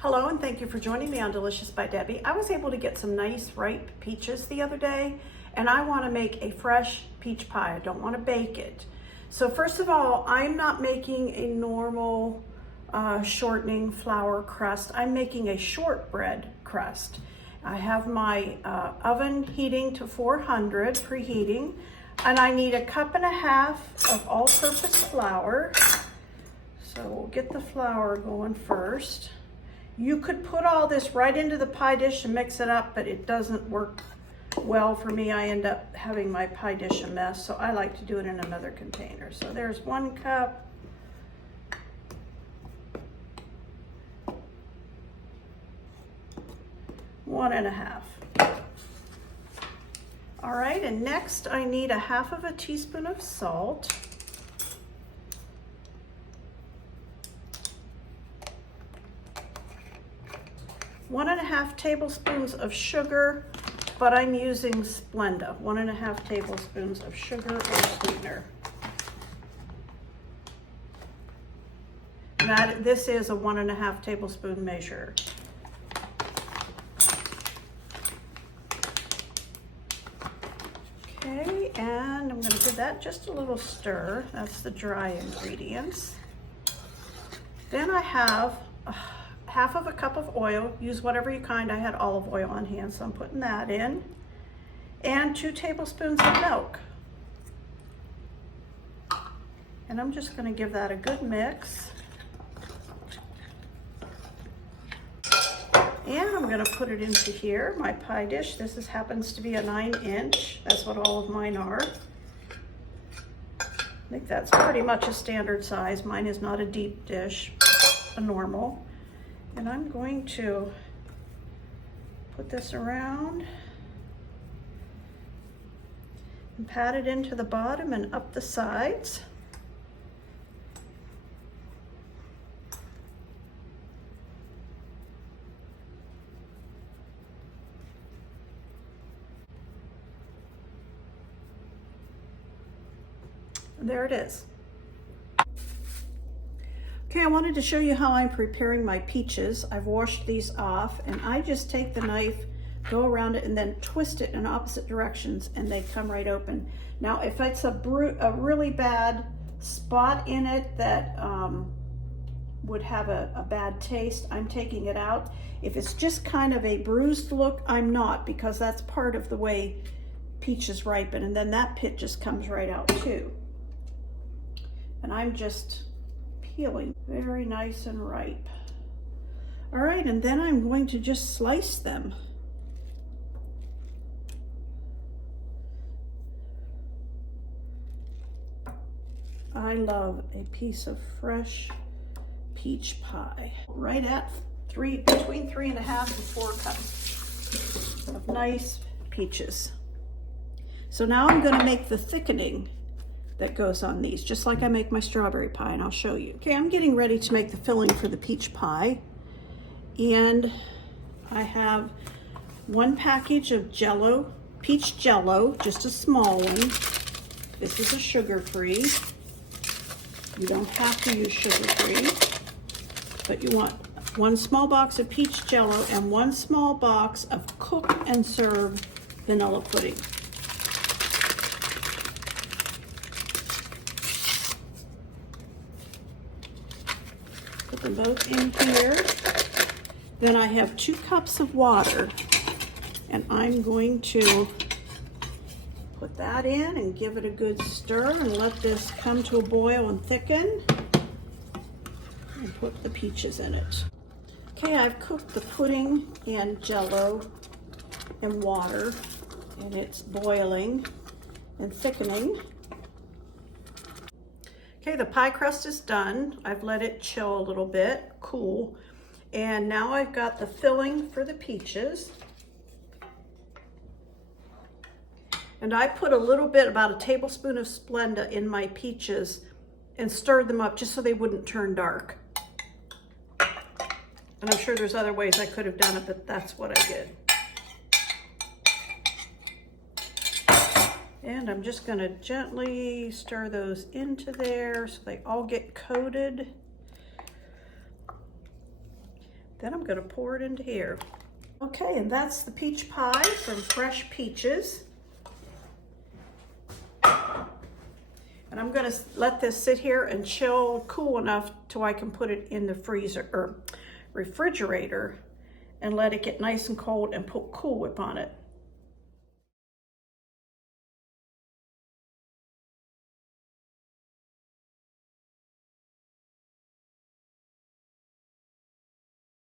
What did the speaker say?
Hello and thank you for joining me on Delicious by Debbie. I was able to get some nice ripe peaches the other day and I want to make a fresh peach pie. I don't want to bake it. So first of all, I'm not making a normal shortening flour crust. I'm making a shortbread crust. I have my oven heating to 400, preheating, and I need 1.5 cups of all-purpose flour. So we'll get the flour going first. You could put all this right into the pie dish and mix it up, but it doesn't work well for me. I end up having my pie dish a mess, so I like to do it in another container. So there's 1 cup. One and a half. All right, and next I need 1/2 teaspoon of salt. One and a half tablespoons of sugar, but I'm using Splenda. 1.5 tablespoons of sugar or sweetener. This is a 1.5 tablespoon measure. Okay, and I'm going to give that just a little stir. That's the dry ingredients. Then I have 1/2 cup of oil. Use whatever you kind. I had olive oil on hand, so I'm putting that in. And 2 tablespoons of milk. And I'm just going to give that a good mix. And I'm going to put it into here, my pie dish. This happens to be a 9-inch. That's what all of mine are. I think that's pretty much a standard size. Mine is not a deep dish, a normal. And I'm going to put this around and pat it into the bottom and up the sides. And there it is. Okay, I wanted to show you how I'm preparing my peaches. I've washed these off and I just take the knife, go around it, and then twist it in opposite directions and they come right open. Now, if it's a really bad spot in it that would have a bad taste, I'm taking it out. If it's just kind of a bruised look, I'm not, because that's part of the way peaches ripen, and then that pit just comes right out too. And I'm just peeling, very nice and ripe. All right, and then I'm going to just slice them. I love a piece of fresh peach pie. Right at between 3.5 and 4 cups of nice peaches. So now I'm going to make the thickening that goes on these, just like I make my strawberry pie, and I'll show you. Okay, I'm getting ready to make the filling for the peach pie, and I have 1 package of jello, peach jello, just a small one. This is a sugar-free. You don't have to use sugar-free, but you want 1 small box of peach jello and 1 small box of cook and serve vanilla pudding. Put them both in here. Then I have 2 cups of water, and I'm going to put that in and give it a good stir and let this come to a boil and thicken, and put the peaches in it. Okay, I've cooked the pudding and jello in water, and it's boiling and thickening. Okay, the pie crust is done. I've let it chill a little bit, cool. And now I've got the filling for the peaches. And I put a little bit, about 1 tablespoon of Splenda in my peaches and stirred them up just so they wouldn't turn dark. And I'm sure there's other ways I could have done it, but that's what I did. And I'm just going to gently stir those into there so they all get coated. Then I'm gonna pour it into here. Okay, and that's the peach pie from Fresh Peaches. And I'm gonna let this sit here and chill cool enough till I can put it in the freezer or refrigerator and let it get nice and cold and put Cool Whip on it.